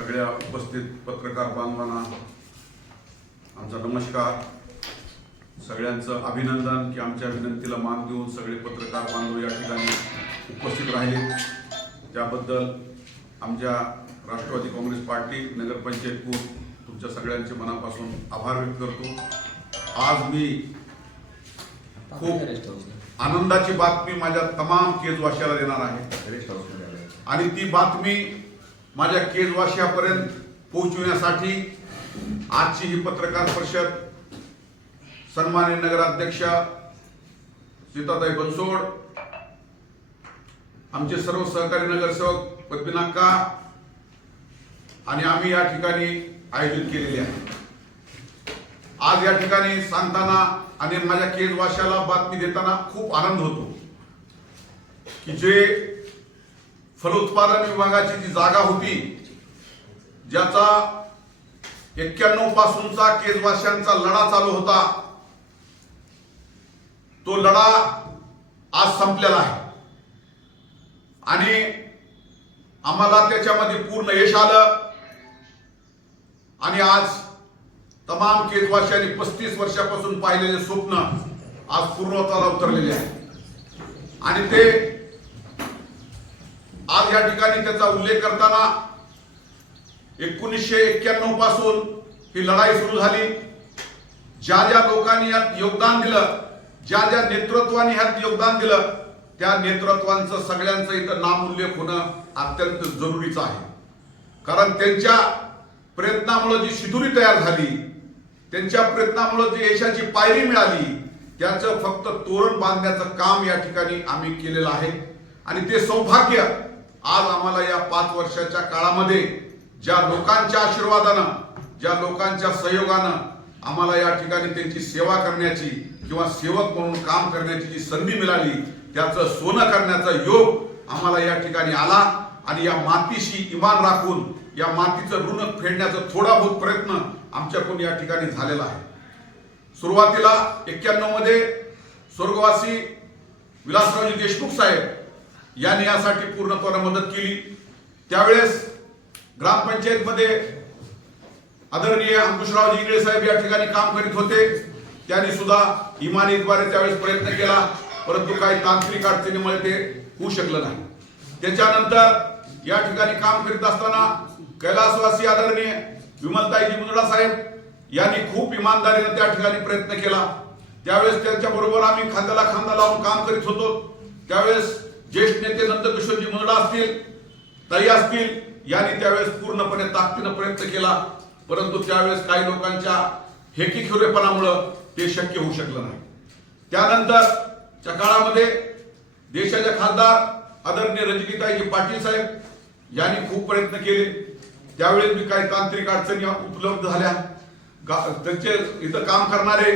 सगळ्या उपस्थित पत्रकार बांधवांना आमचा नमस्कार. सगळ्यांचं अभिनंदन की आमच्या विनंतीला मान देऊन सगळे पत्रकार बांधव या ठिकाणी उपस्थित राहिले. त्याबद्दल आमच्या राष्ट्रवादी काँग्रेस पार्टी नगरपंचायतपूर तुमच्या सगळ्यांचे मनापासून आभार व्यक्त करतो. आज मी खूप आनंदाची बातमी माझ्या तमाम केजवाशाला देणार आहे. आणि ती बातमी माझ्या केजवाशियापर्यंत पोहोचविण्यासाठी आजची ही पत्रकार परिषद सन्मान्य नगराध्यक्षा सीताताई बनसोड आमचे सर्व सहकारी नगरसेवक पद्मिनाक्का आणि आम्ही या ठिकाणी आयोजित केलेली आहे. आज या ठिकाणी सांगताना आणि माझ्या केजवाशाला बातमी देताना खूप आनंद होतो की जे फलोत्पादन विभागाची जी जागा होती ज्याचा एक्क्याण्णव पासूनचा केजवाशांचा लढा चालू होता तो लढा आज संपलेला आहे. आणि आम्हाला त्याच्यामध्ये पूर्ण यश आलं. आणि आज तमाम केजवाशांनी पस्तीस वर्षापासून पाहिलेले स्वप्न आज पूर्णत्वाला उतरलेले आहे. आणि ते आज या ठिकाणी त्याचा उल्लेख करताना एकोणीसशे एक्क्याण्णवपासून ही लढाई सुरू झाली. ज्या ज्या लोकांनी यात योगदान दिलं ज्या ज्या नेतृत्वाने ह्यात योगदान दिलं त्या नेतृत्वांचं सगळ्यांचं इथं नामोल्लेख होणं अत्यंत जरुरीचं आहे. कारण त्यांच्या प्रयत्नामुळे जी शिदुरी तयार झाली त्यांच्या प्रयत्नामुळे जी यशाची पायरी मिळाली त्याचं फक्त तोरण बांधण्याचं काम या ठिकाणी आम्ही केलेलं आहे. आणि ते सौभाग्य आज आम्हाला या पाच वर्षाच्या काळामध्ये ज्या लोकांच्या आशीर्वादानं ज्या लोकांच्या सहयोगानं आम्हाला या ठिकाणी त्यांची सेवा करण्याची किंवा सेवक म्हणून काम करण्याची जी संधी मिळाली त्याचं सोनं करण्याचा योग आम्हाला या ठिकाणी आला आणि या मातीशी इमान राखून या मातीचं ऋण फेडण्याचा थोडा बहुत प्रयत्न आमच्याकडून या ठिकाणी झालेला आहे. सुरुवातीला एक्क्याण्णवमध्ये स्वर्गवासी विलासरावजी देशमुख साहेब याने यासाठी पूर्णत्वानं मदत केली. त्यावेळेस ग्रामपंचायतमध्ये आदरणीय अंकुशराव इंगळे साहेब या ठिकाणी काम करीत होते. त्यांनी सुद्धा इमानीद्वारे त्यावेळेस प्रयत्न केला परंतु काही तांत्रिक अडचणीमुळे ते होऊ शकलं नाही. त्याच्यानंतर या ठिकाणी काम करीत असताना कैलासवासी आदरणीय विमलताईजी मुंदडा साहेब यांनी खूप इमानदारीने त्या ठिकाणी प्रयत्न केला. त्यावेळेस त्यांच्या बरोबर आम्ही खांद्याला खांदा लावून काम करीत होतो. त्यावेळेस ज्येष्ठ नेते नंदकिशोरजी मुंदडा असतील ताई असतील यांनी त्यावेळेस पूर्णपणे ताकदीनं प्रयत्न केला. परंतु त्यावेळेस काही लोकांच्या हेकीखुरेपणामुळं ते शक्य होऊ शकलं नाही. त्यानंतरच्या काळामध्ये देशाचे खासदार आदरणीय रजनीताईजी पाटील साहेब यांनी खूप प्रयत्न केले. त्यावेळेस मी काही तांत्रिक अडचणी उपलब्ध झाल्या. त्यांचे इथं काम करणारे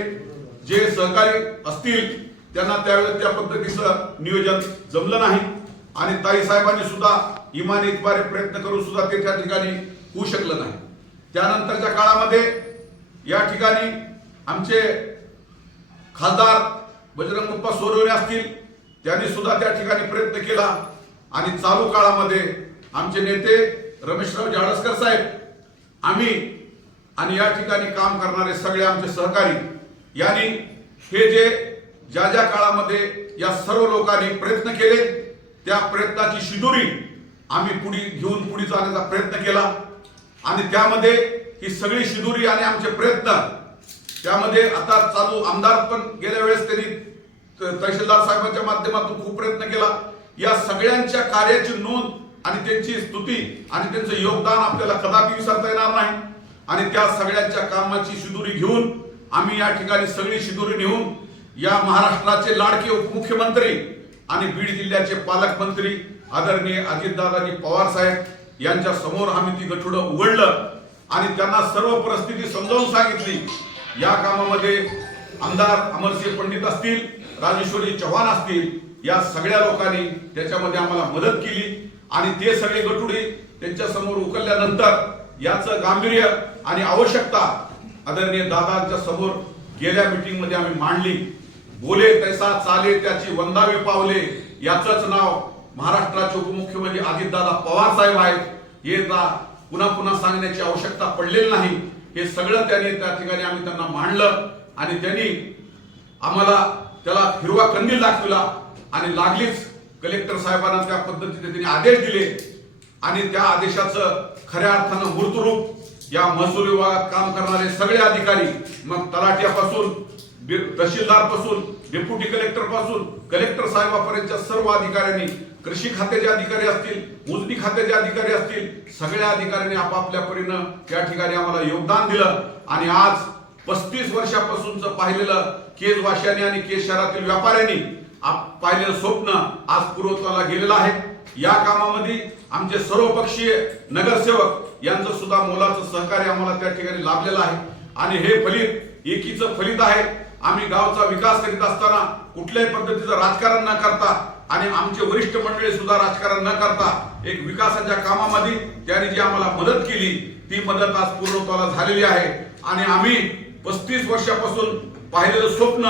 जे सहकारी असतील त्यांना त्यावेळेस त्या पद्धतीचं नियोजन जमलं नाही. आणि ताई साहेबांनी सुद्धा इमानीद्वारे प्रयत्न करून सुद्धा ते त्या ठिकाणी होऊ शकलं नाही. त्यानंतरच्या काळामध्ये या ठिकाणी आमचे खासदार बजरंग बाप्पा सोनवणे असतील त्यांनी सुद्धा त्या ठिकाणी प्रयत्न केला. आणि चालू काळामध्ये आमचे नेते रमेशराव जाडसकर साहेब आम्ही आणि या ठिकाणी काम करणारे सगळे आमचे सहकारी यांनी हे जे ज्या ज्या काळामध्ये या सर्व लोकांनी प्रयत्न केले त्या प्रयत्नाची शिदुरी आम्ही पुढे घेऊन पुढे जाण्याचा प्रयत्न केला. आणि त्यामध्ये ही सगळी शिदुरी आणि आमचे प्रयत्न त्यामध्ये आता चालू आमदार पण गेल्या वेळेस त्यांनी तहसीलदार साहेबांच्या माध्यमातून खूप प्रयत्न केला. या सगळ्यांच्या कार्याची नोंद आणि त्यांची स्तुती आणि त्यांचं योगदान आपल्याला कदापि विसरता येणार नाही. आणि त्या सगळ्यांच्या कामाची शिदुरी घेऊन आम्ही या ठिकाणी सगळी शिदुरी नेऊन या महाराष्ट्राचे लाडके उपमुख्यमंत्री आणि बीड जिल्ह्याचे पालकमंत्री आदरणीय अजितदादाजी पवार साहेब यांच्या समोर आम्ही ती गठुडं उघडलं आणि त्यांना सर्व परिस्थिती समजावून सांगितली. या कामामध्ये आमदार अमरसिंह पंडित असतील राजेश्वरी चव्हाण असतील या सगळ्या लोकांनी त्याच्यामध्ये आम्हाला मदत केली आणि ते सगळे गठुडे त्यांच्यासमोर उकलल्यानंतर याचं गांभीर्य आणि आवश्यकता आदरणीय दादांच्या समोर गेल्या मीटिंगमध्ये आम्ही मांडली. बोले तैसा चाले त्याची वंदावे पावले. याचंच नाव महाराष्ट्राचे उपमुख्यमंत्री अजितदादा पवार साहेब आहेत. हे पुन्हा पुन्हा सांगण्याची आवश्यकता पडलेली नाही. हे सगळं त्यांनी त्या ठिकाणी आम्ही त्यांना मांडलं आणि त्यांनी आम्हाला त्याला हिरवा कंदील दाखविला आणि लागलीच कलेक्टर साहेबांना त्या पद्धतीने त्यांनी आदेश दिले. आणि त्या आदेशाचं खऱ्या अर्थानं मूर्तरूप या महसूल विभागात काम करणारे सगळे अधिकारी मग तलाट्यापासून तहसीलदारपासून डेप्युटी कलेक्टरपासून कलेक्टर साहेबापर्यंतच्या सर्व अधिकाऱ्यांनी कृषी खात्याचे अधिकारी असतील मोजणी खात्याचे अधिकारी असतील सगळ्या अधिकाऱ्यांनी आपापल्या परीनं त्या ठिकाणी आम्हाला योगदान दिलं. आणि आज पस्तीस वर्षापासूनच पाहिलेलं केज वाशाने आणि केज शहरातील व्यापाऱ्यांनी पाहिलेलं स्वप्न आज पूर्वत्वाला गेलेलं आहे. या कामामध्ये आमचे सर्वपक्षीय नगरसेवक यांचं सुद्धा मोलाचं सहकार्य आम्हाला त्या ठिकाणी लाभलेलं आहे. आणि हे फलित एकीचं फलित आहे. आम्ही गावचा विकास करीत असताना कुठल्याही पद्धतीचं राजकारण न करता आणि आमचे वरिष्ठ मंडळी सुद्धा राजकारण न करता एक विकासाच्या कामामध्ये त्यांनी जी आम्हाला मदत केली ती मदत आज पूर्णत्वाला झालेली आहे. आणि आम्ही पस्तीस वर्षापासून पाहिलेलं स्वप्न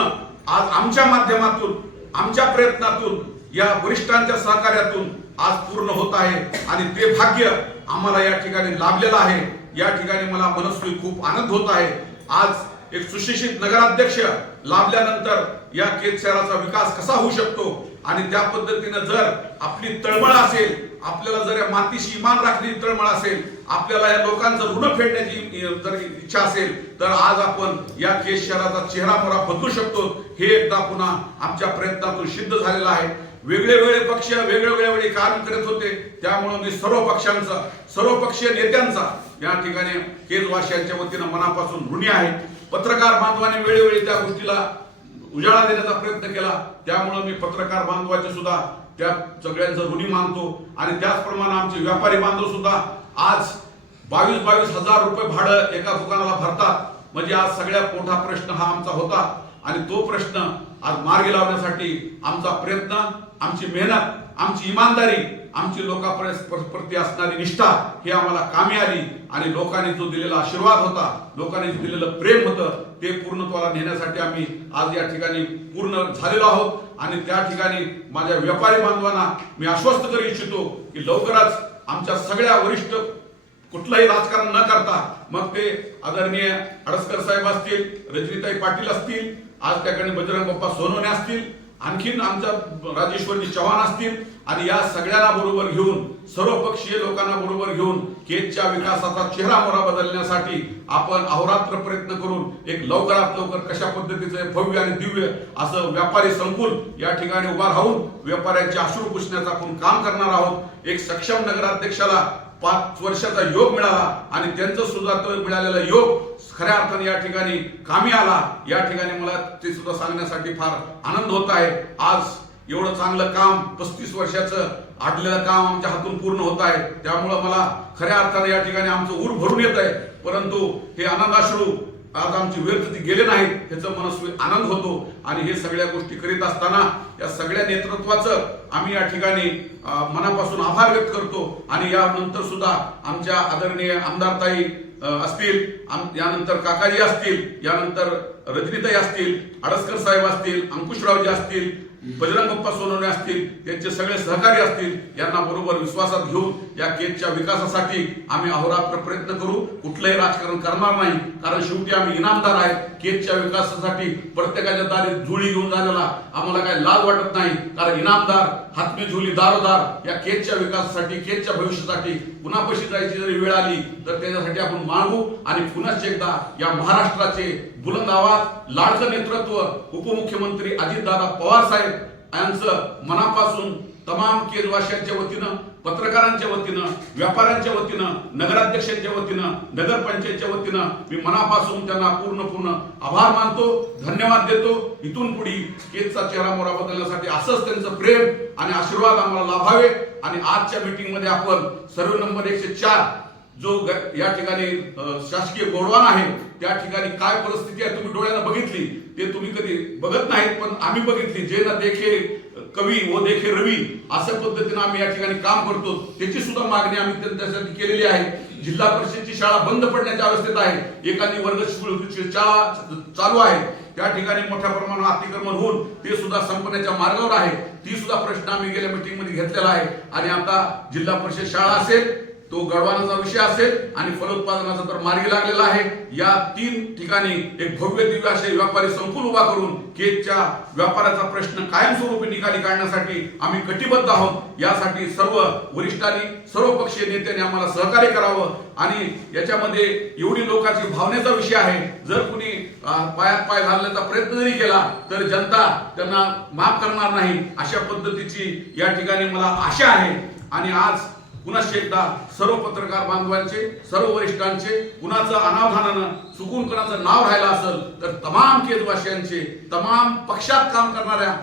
आज आमच्या माध्यमातून आमच्या प्रयत्नातून या वरिष्ठांच्या सहकार्यातून आज पूर्ण होत आहे. आणि ते भाग्य आम्हाला या ठिकाणी लाभलेलं आहे. या ठिकाणी मला मनस्वी खूप आनंद होत आहे. आज एक सुशिक्षित नगराध्यक्ष लाभल्यानंतर या केत शहराचा विकास कसा होऊ शकतो? आणि त्या पद्धतीनं जर आपली तळमळ असेल आपल्याला जर या मातीशी इमान राखण्याची तळमळ असेल आपल्याला या लोकांचं ऋण फेडण्याची जर इच्छा असेल तर आज आपण या केस शहराचा चेहरा मोरा बदलू शकतो. हे एकदा पुन्हा आमच्या प्रयत्नातून सिद्ध झालेलं आहे. वेगळे वेगळे पक्ष वेगळ्या वेळी काम करत होते. त्यामुळे मी सर्व पक्षांचा सर्व पक्षीय नेत्यांचा या ठिकाणी केजवासियांच्या वतीनं मनापासून ऋणी आहे. पत्रकार बांधवाने वेळोवेळी त्या गोष्टीला उजाळा देण्याचा प्रयत्न केला. त्यामुळं मी पत्रकार बांधवाचे सुद्धा त्या सगळ्यांचं ऋणी मानतो. आणि त्याचप्रमाणे आमचे व्यापारी बांधव सुद्धा आज बावीस बावीस हजार रुपये भाडं एका दुकानाला भरतात. म्हणजे आज सगळ्यात मोठा प्रश्न हा आमचा होता. आणि तो प्रश्न आज मार्गी लावण्यासाठी आमचा प्रयत्न आमची मेहनत आमची इमानदारी आमची लोकांपर्यंत प्रती असणारी निष्ठा ही आम्हाला कामी आली आणि लोकांनी जो दिलेला आशीर्वाद होता लोकांनी जो दिलेलं प्रेम होतं ते पूर्णत्वाला नेण्यासाठी आम्ही आज या ठिकाणी पूर्ण झालेलो आहोत. आणि त्या ठिकाणी माझ्या व्यापारी बांधवांना मी आश्वस्त करू इच्छितो की लवकरच आमच्या सगळ्या वरिष्ठ कुठलंही राजकारण न करता मग ते आदरणीय अडसकर साहेब असतील रजनीताई पाटील असतील आज त्या ठिकाणी बजरंग बाप्पा सोनवणे असतील आणखीन आमच्या राजेश्वरजी चव्हाण असतील आणि या सगळ्यांना बरोबर घेऊन सर्वपक्षीय लोकांना बरोबर घेऊन केजच्या विकासाचा चेहरा मोरा बदलण्यासाठी आपण अहोरात्र प्रयत्न करून एक लवकरात लवकर कशा पद्धतीचे भव्य आणि दिव्य असं व्यापारी संकुल या ठिकाणी उभा राहून व्यापाऱ्यांचे अश्रू पुसण्याचं आपण काम करणार आहोत. एक सक्षम नगराध्यक्षाला पाच वर्षाचा योग मिळाला आणि त्यांचं सुद्धा तो मिळालेला योग खऱ्या अर्थाने या ठिकाणी कामी आला. या ठिकाणी मला ते सुद्धा सांगण्यासाठी फार आनंद होत आहे. आज एवढं चांगलं काम पस्तीस वर्षाचं आडलेलं काम आमच्या हातून पूर्ण होत आहे. त्यामुळं मला खऱ्या अर्थाने या ठिकाणी आमचं ऊर भरून येत आहे परंतु हे अनाथाश्रू आज आमची व्यर्थ ती गेले नाहीत ह्याचा मनस्वी आनंद होतो. आणि हे सगळ्या गोष्टी करीत असताना या सगळ्या नेतृत्वाचं आम्ही या ठिकाणी मनापासून आभार व्यक्त करतो. आणि यानंतर सुद्धा आमच्या आदरणीय आमदारताई असतील यानंतर काकाजी असतील यानंतर रजनीताई असतील अडसकर साहेब असतील अंकुशरावजी असतील बजरंग बाप्पा सोनवणे असतील त्यांचे सगळे सहकारी असतील यांना बरोबर विश्वासात घेऊन या केजच्या विकासासाठी आम्ही अहोरात्र प्रयत्न करू. कुठलंही राजकारण करणार नाही कारण शेवटी आम्ही इनामदार आहेत. केजच्या विकासासाठी प्रत्येकाच्या दारी झुळी घेऊन जाण्याला आम्हाला काही लाज वाटत नाही कारण इनामदार हातमी झुली दारोदार या केजच्या विकासासाठी केजच्या भविष्यासाठी पुन्हा पशी जायची जरी वेळ आली तर त्याच्यासाठी आपण मागू आणि पुनश्च एकदा या महाराष्ट्राचे बुलंद आवाज लाडकं नेतृत्व उपमुख्यमंत्री अजितदादा पवार साहेब यांचं मनापासून तमाम केजवाशांच्या वतीनं पत्रकारांच्या वतीनं व्यापाऱ्यांच्या वतीनं नगराध्यक्षांच्या वतीनं नगरपंचायतच्या वतीनं मी मनापासून त्यांना पूर्ण पूर्ण आभार मानतो धन्यवाद देतो. इथून पुढे केजचा चेहरा मोरा बदलण्यासाठी असंच त्यांचं प्रेम आणि आशीर्वाद आम्हाला लाभावे. आणि आजच्या मीटिंगमध्ये आपण सर्व नंबर एकशे चार जो या ठिकाणी शासकीय गोडवान आहे त्या ठिकाणी काय परिस्थिती आहे तुम्ही डोळ्यानं बघितली ते तुम्ही कधी बघत नाहीत पण आम्ही बघितली. जे ना देखे कवी व देखे रवी अशा पद्धतीने आम्ही या ठिकाणी काम करतो. त्याची सुद्धा मागणी आम्ही त्यांच्यासाठी केलेली आहे. जिल्हा परिषदची शाळा बंद पडण्याच्या अवस्थेत आहे. एखादी वर्ग शाळा चालू आहे. त्या ठिकाणी मोठ्या प्रमाणावर अतिक्रमण होऊन ते सुद्धा संपण्याच्या मार्गावर आहे. ती सुद्धा प्रश्न आम्ही गेल्या मीटिंगमध्ये घेतलेला आहे. आणि आता जिल्हा परिषद शाळा असेल तो गडवानाचा विषय असेल आणि फलोत्पादनाचा तर मार्गी लागलेला आहे. या तीन ठिकाणी एक भव्य दिव्य असे व्यापारी संकुल उभा करून केकच्या व्यापाराचा प्रश्न कायमस्वरूपी निकाली काढण्यासाठी आम्ही कटिबद्ध आहोत. यासाठी सर्व वरिष्ठांनी सर्व पक्षीय नेत्यांनी आम्हाला सहकार्य करावं. आणि याच्यामध्ये एवढी लोकांची भावनेचा विषय आहे. जर कुणी पायात पाय घालण्याचा प्रयत्न जरी केला तर जनता त्यांना माफ करणार नाही. अशा पद्धतीची या ठिकाणी मला आशा आहे. आणि आज पुन्हा एकदा सर्व पत्रकार बांधवांचे सर्व वरिष्ठांचे कुणाचं अनावधानानं चुकून कुणाचं नाव राहिलं असेल तर तमाम केजवासियांचे तमाम पक्षात काम करणाऱ्या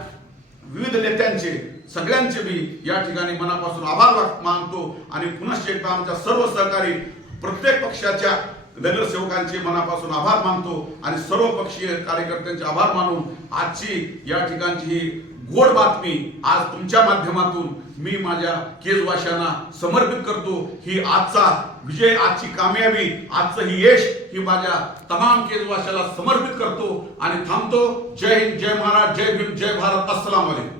विविध नेत्यांचे सगळ्यांचे मी या ठिकाणी मनापासून आभार मानतो आणि पुन्हा एकदा आमच्या सर्व सहकारी प्रत्येक पक्षाच्या नगरसेवकांचे मनापासून आभार मानतो आणि सर्व पक्षीय कार्यकर्त्यांचे आभार मानून आजची या ठिकाणची ही गोड बातमी आज तुमच्या माध्यमातून मी माझ्या केजवाशांना समर्पित करतो. ही आजचा विजय आजची कामयाबी आजचं ही यश ही माझ्या तमाम केजवाशाला समर्पित करतो आणि थांबतो. जय हिंद जय महाराज जय भीम जय भारत. अस्सलाम वालेकुम